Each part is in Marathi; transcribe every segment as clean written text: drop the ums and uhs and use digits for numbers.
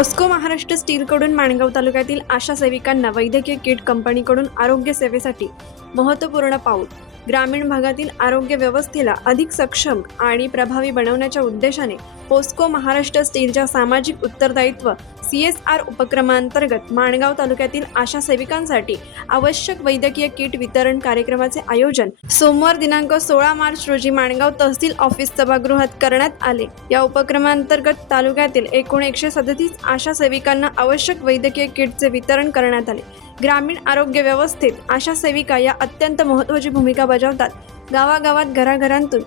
पोस्को महाराष्ट्र स्टीलकडून माणगाव तालुक्यातील आशा सेविकांना वैद्यकीय किट कंपनीकडून आरोग्य सेवेसाठी महत्त्वपूर्ण पाऊल. ग्रामीण भागातील आरोग्य व्यवस्थेला अधिक सक्षम आणि प्रभावी बनवण्याच्या उद्देशाने पोस्को महाराष्ट्र स्टीलच्या सामाजिक उत्तरदायित्व CSR उपक्रमांतर्गत माणगाव तालुक्यातील आशा सेविकांसाठी आवश्यक वैद्यकीय किट वितरण कार्यक्रमाचे आयोजन सोमवार दिनांक 16 मार्च रोजी माणगाव तहसील ऑफिस सभागृहात करण्यात आले. या उपक्रमांतर्गत तालुक्यातील एकूण 137 आशा सेविकांना आवश्यक वैद्यकीय किटचे वितरण करण्यात आले. ग्रामीण आरोग्य व्यवस्थेत आशा सेविका या अत्यंत महत्त्वाची भूमिका बजावतात. गावागावात घराघरांतून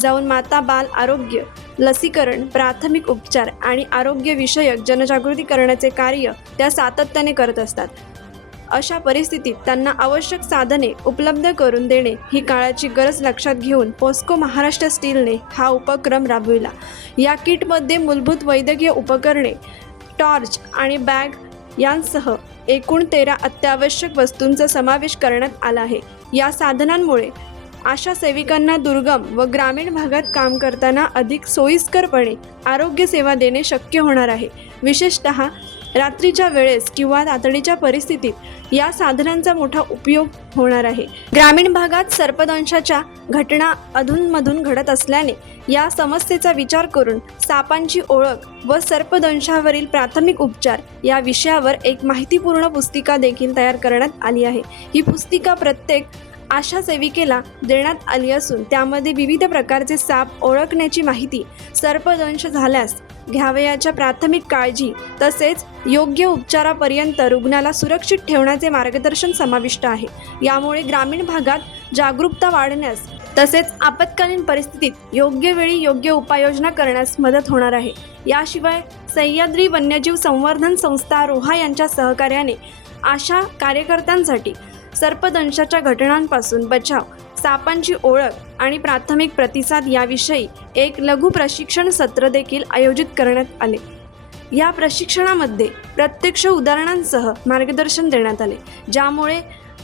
जाऊन माता बाल आरोग्य, लसीकरण, प्राथमिक उपचार आणि आरोग्यविषयक जनजागृती करण्याचे कार्य त्या सातत्याने करत असतात. अशा परिस्थितीत त्यांना आवश्यक साधने उपलब्ध करून देणे ही काळाची गरज लक्षात घेऊन पोस्को महाराष्ट्र स्टीलने हा उपक्रम राबविला. या किटमध्ये मूलभूत वैद्यकीय उपकरणे, टॉर्च आणि बॅग यांसह एकूण 13 अत्यावश्यक वस्तूंचा समावेश करण्यात आला आहे. या साधनांमुळे आशा सेविकांना दुर्गम व ग्रामीण भागात काम करताना अधिक सोयीस्करपणे आरोग्य सेवा देणे शक्य होणार आहे. विशेषतः रात्रीच्या वेळेस किंवा तातडीच्या परिस्थितीत या साधनांचा मोठा उपयोग होणार आहे. ग्रामीण भागात सर्पदंशाच्या घटना अधूनमधून घडत असल्याने या समस्येचा विचार करून सापांची ओळख व सर्पदंशावरील प्राथमिक उपचार या विषयावर एक माहितीपूर्ण पुस्तिका देखील तयार करण्यात आली आहे. ही पुस्तिका प्रत्येक आशा सेविकेला देण्यात आली असून त्यामध्ये विविध प्रकारचे साप ओळखण्याची माहिती, सर्पदंश झाल्यास घ्यावयाच्या प्राथमिक काळजी तसेच योग्य उपचारापर्यंत रुग्णाला सुरक्षित ठेवण्याचे मार्गदर्शन समाविष्ट आहे. यामुळे ग्रामीण भागात जागरूकता वाढण्यास तसेच आपत्कालीन परिस्थितीत योग्य वेळी योग्य उपाययोजना करण्यास मदत होणार आहे. याशिवाय सह्याद्री वन्यजीव संवर्धन संस्था रोहा यांच्या सहकार्याने आशा कार्यकर्त्यांसाठी सर्पदंशाच्या घटनांपासून बचाव, सापांची ओळख आणि प्राथमिक प्रतिसाद याविषयी एक लघु प्रशिक्षण सत्र देखील आयोजित करण्यात आले. या प्रशिक्षणामध्ये प्रत्यक्ष उदाहरणांसह मार्गदर्शन देण्यात आले, ज्यामुळे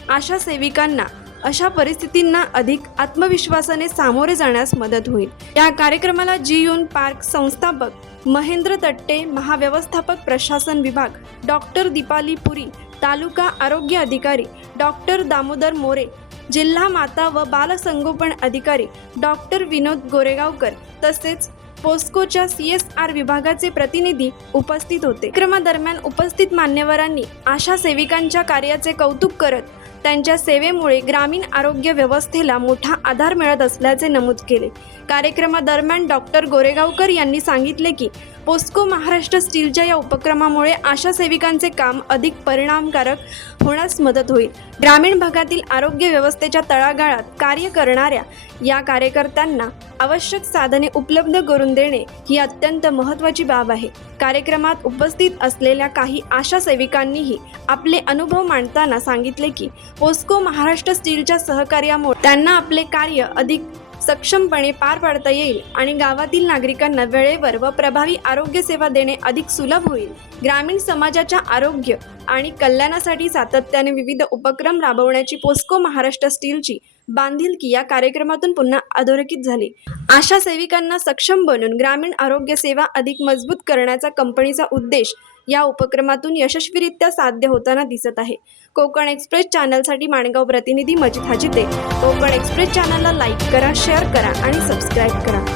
आशा सेविकांना अशा परिस्थितींना अधिक आत्मविश्वासाने सामोरे जाण्यास मदत होईल. या कार्यक्रमाला जीयून पार्क संस्थापक महेंद्र तट्टे, महाव्यवस्थापक प्रशासन विभाग डॉक्टर दीपाली पुरी, तालुका आरोग्य अधिकारी डॉक्टर दामोदर मोरे, जिल्हा माता व बालसंगोपन अधिकारी डॉक्टर विनोद गोरेगावकर तसेच पोस्कोच्या CSR विभागाचे प्रतिनिधी उपस्थित होते. कार्यक्रमादरम्यान उपस्थित मान्यवरांनी आशा सेविकांच्या कार्याचे कौतुक करत त्यांच्या सेवेमुळे ग्रामीण आरोग्य व्यवस्थेला मोठा आधार मिळत असल्याचे नमूद केले. कार्यक्रमादरम्यान डॉक्टर गोरेगावकर यांनी सांगितले की पोस्को महाराष्ट्र स्टीलच्या या उपक्रमामुळे आशा सेविकांचे काम अधिक परिणामकारक होण्यास मदत होईल. ग्रामीण भागातील आरोग्य व्यवस्थेच्या तळागाळात कार्य करणाऱ्या या कार्यकर्त्यांना आवश्यक साधने उपलब्ध करून देणे ही अत्यंत महत्त्वाची बाब आहे. कार्यक्रमात उपस्थित असलेल्या काही आशा सेविकांनीही आपले अनुभव मांडताना सांगितले की पोस्को महाराष्ट्र स्टीलच्या सहकार्यामुळे त्यांना आपले कार्य अधिक सक्षमपणे पार पाडता येईल आणि गावातील नागरिकांना वेळेवर व प्रभावी आरोग्य सेवा देणे अधिक सुलभ होईल. ग्रामीण समाजाच्या आरोग्य आणि कल्याणासाठी सातत्याने विविध उपक्रम राबवण्याची पोस्को महाराष्ट्र स्टीलची बांधिलकी या कार्यक्रमातून पुन्हा अधोरेखित झाली. आशा सेविकांना सक्षम बनवून ग्रामीण आरोग्य सेवा अधिक मजबूत करण्याचा कंपनीचा उद्देश या उपक्रमातून यशस्वीरित्या साध्य होताना दिसत आहे. कोकण एक्सप्रेस चॅनलसाठी माणगाव प्रतिनिधी मजिद हाजिते. कोकण एक्सप्रेस चॅनलला लाईक करा, शेअर करा आणि सबस्क्राईब करा.